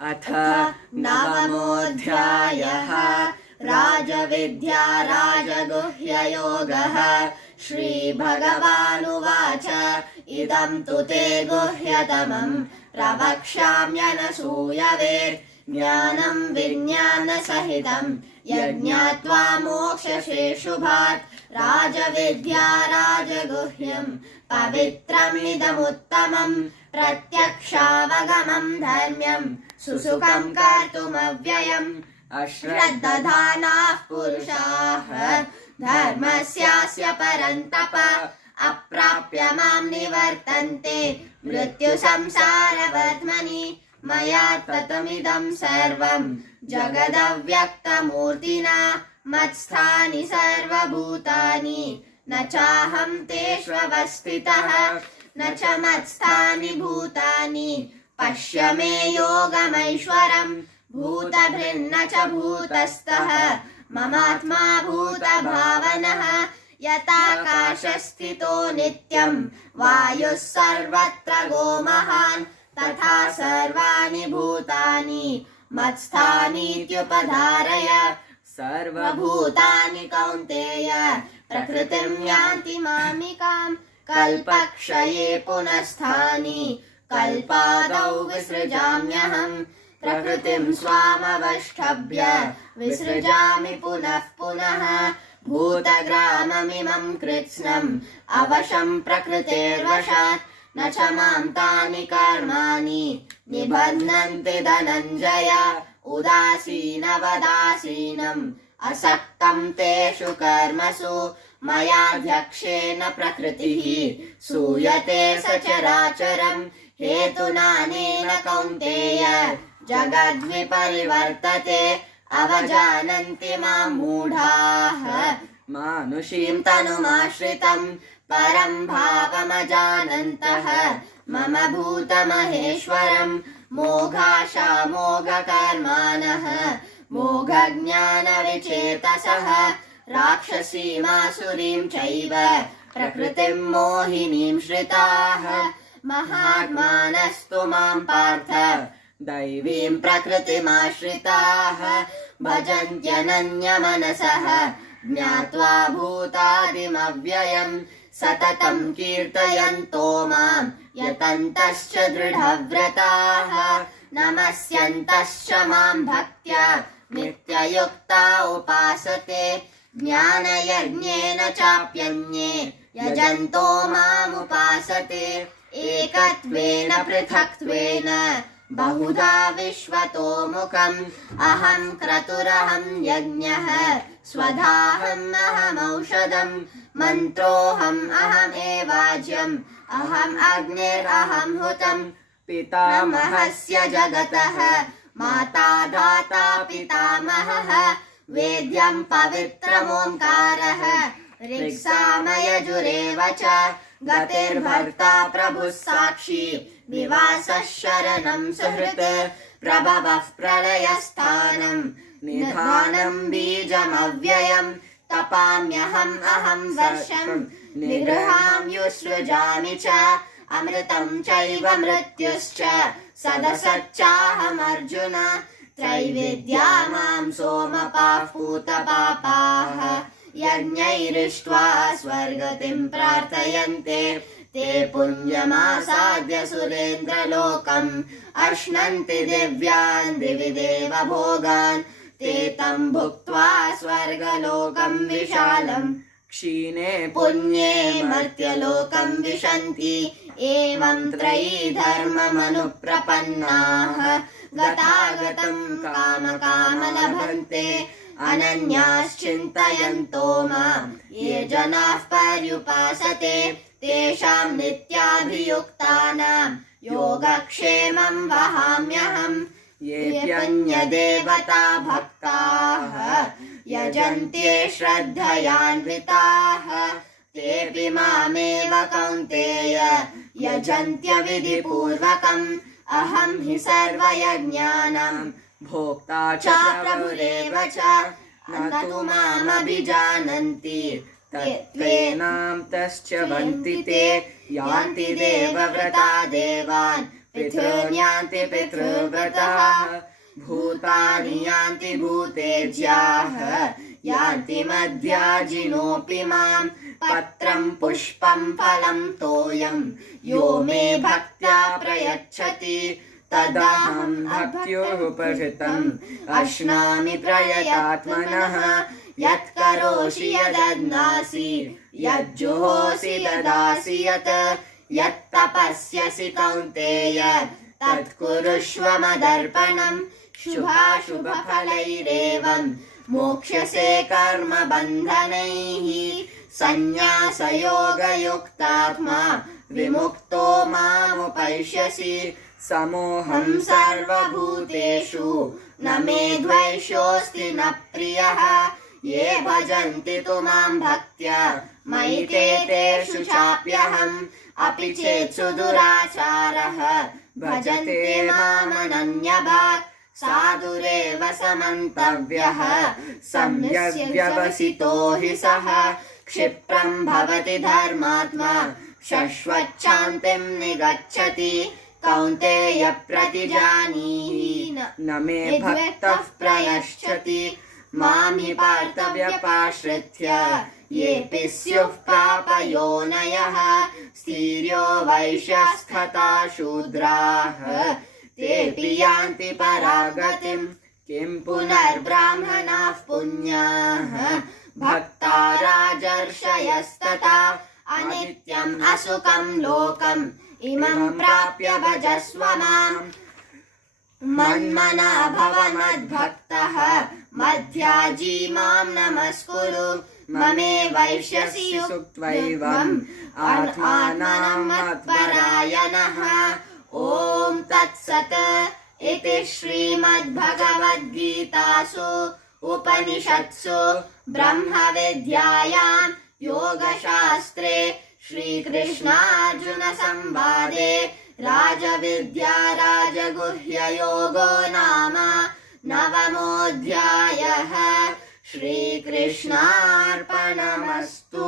अथ नवमोऽध्यायः। राजविद्या राजगुह्ययोगः। श्रीभगवानुवाच इदं तु ते गुह्यतमं प्रवक्ष्याम्यनसूयवे। ज्ञानं विज्ञानसहितं यज्ञात्वा मोक्षसे शुभात्। राजविद्या राजगुह्यं पवित्रमिदमुत्तमं प्रत्यक्षावगमं धर्म्यं सुसुखं कर्तुमव्ययम्। अश्रद्धधानाः पुरुषाः धर्मस्यास्य परन्तप अप्राप्य मां निवर्तन्ते मृत्युसंसारवर्त्मनि। मया ततमिदं सर्वं जगदव्यक्तमूर्तिना मत्स्थानि सर्वभूतानि न चाहं तेष्वस्थितः न च मत्स्थानि भूतानि। पश्य मे योगमैश्वरम् भूतभृन्न च भूतस्थः ममात्मा भूतभावनः। यथाकाशस्थितो नित्यं वायुः सर्वत्र गोमहान् तथा सर्वाणि भूतानि मत्स्थानीत्युपधारय। सर्वभूतानि कौन्तेय प्रकृतिं यान्ति मामिकाम्। कल्पक्षये पुनस्तानि कल्पादौ विसृजाम्यहम्। प्रकृतिं स्वामवष्टभ्य विसृजामि पुनः पुनः। भूतग्राममिमं कृत्स्नम् अवशं प्रकृतेर्वशात् न च मां तानि कर्माणि निबध्नन्ति धनञ्जय। उदासीनवदासीनम् असक्तं तेषु कर्मसु मयाध्यक्षेण प्रकृतिः सूयते सचराचरम्। हेतुनानेन कौन्तेय जगद्विपरिवर्तते अवजानन्ति मां मूढाः। मानुषीं तनुमाश्रितं परं भावमजानन्तः मम भूतमहेश्वरम्। मोघाशामोघकर्माणः मोघज्ञानविचेतसः राक्षसीमासुरीं चैव प्रकृतिं मोहिनीं श्रिताः। महात्मानस्तु मां पार्थ दैवीं प्रकृतिमाश्रिताः भजन्त्यनन्यमनसः ज्ञात्वा भूतादिमव्ययम्। सततं कीर्तयन्तो मां यतन्तश्च दृढव्रताः नमस्यन्तश्च मां भक्त्या नित्ययुक्ता उपासते। ज्ञानयज्ञेन चाप्यन्ये यजन्तो मामुपासते। एकत्वेन पृथक्त्वेन बहुधा विश्वतो मुखम्। अहं क्रतुरहं यज्ञः स्वधाहम् अहमौषधम्। मन्त्रोऽहम् अहमेवाज्यम् अहम् अग्निरहं हुतम्। पितामहस्य जगतः माता धाता पितामहः वेद्यं पवित्रमोङ्कारः ऋक्सामयजुरेव च। गतिर्भर्ता प्रभुः साक्षी निवासः शरणं सुहृत्। प्रभवः प्रलयस्थानं निधानं बीजमव्ययम्। तपाम्यहम् अहं वर्षं निगृहाम्युसृजामि च। अमृतं चैव मृत्युश्च सदसच्चाहमर्जुन। त्रैविद्या मां सोमपाः पूतपापाः यज्ञैरिष्ट्वा स्वर्गतिं प्रार्थयन्ते। ते पुण्यमासाद्य सुरेन्द्रलोकम् अश्नन्ति दिव्यान् दिवि देव भोगान्। ते तं भुक्त्वा स्वर्गलोकं विशालम् क्षीणे पुण्ये मर्त्यलोकं विशन्ति। एवं त्रयी धर्ममनुप्रपन्नाः गतागतं कामकामलभन्ते। अनन्याश्चिन्तयन्तो मां ये जनाः पर्युपासते तेषां नित्याभियुक्तानां योगक्षेमं वहाम्यहम्। येऽप्यन्यदेवता भक्ताः यजन्ते श्रद्धयान्विताः तेऽपि मामेव कौन्तेय यजन्त्यविधिपूर्वकम्। अहं हि सर्वयज्ञानां भोक्ता च प्रभुरेव च। न तु मामभिजानन्ति तत्त्वेनां तश्च वन्ति ते। यान्ति देवव्रता देवान् पितॄन्यान्ति पितृव्रताः भूतानि यान्ति भूतेज्याः यान्ति मध्याजिनोऽपि माम् पत्रं पुष्पं फलं तोयं यो मे भक्त्या प्रयच्छति तदाहं भक्त्युपहृतम् अश्नामि प्रयतात्मनः यत्करोषि यदन्नासि यज्जुहोसि ददासि यत्तपस्यसि कौन्तेय तत्कुरुष्व मदर्पणम् शुभाशुभफलैरेवं मोक्ष्यसे कर्मबन्धनैः सन्न्यासयोगयुक्तात्मा विमुक्तो मामुपैष्यसि समोऽहं सर्वभूतेषु न मे द्वेषोऽस्ति न प्रियः ये भजन्ति तु मां भक्त्या मयि ते तेषु चाप्यहम् अपि चेत् सुदुराचारः भजते मामनन्यभाक् साधुरेव समन्तव्यः सम्यग्व्यवसितो हि सः क्षिप्रं भवति धर्मात्मा शश्वच्छान्तिं निगच्छति कौन्तेय प्रतिजानीहि न मे भक्तः प्रयच्छति मां हि पार्थव्यपाश्रित्य येऽपि स्युः पापयोनयः स्थिर्यो वैश्यस्तथा शूद्राः तेऽपि यान्ति परागतिम् किं पुनर्ब्राह्मणाः पुण्याः भक्ता राजर्षयस्तथा अनित्यम् असुखं लोकम् इमं प्राप्य भजस्व माम् मन्मना भव मद्भक्तः मध्याजी मां नमस्कुरु ममे वैश्यसि सुक्त्वैवम् आत्मानं मत्परायणः ॐ तत्सत् इति श्रीमद्भगवद्गीतासु उपनिषत्सु ब्रह्मविद्यायां योगशास्त्रे श्रीकृष्णार्जुनसंवादे राजविद्या राजगुह्ययोगो नाम 9मोऽध्यायः। श्रीकृष्णार्पणमस्तु।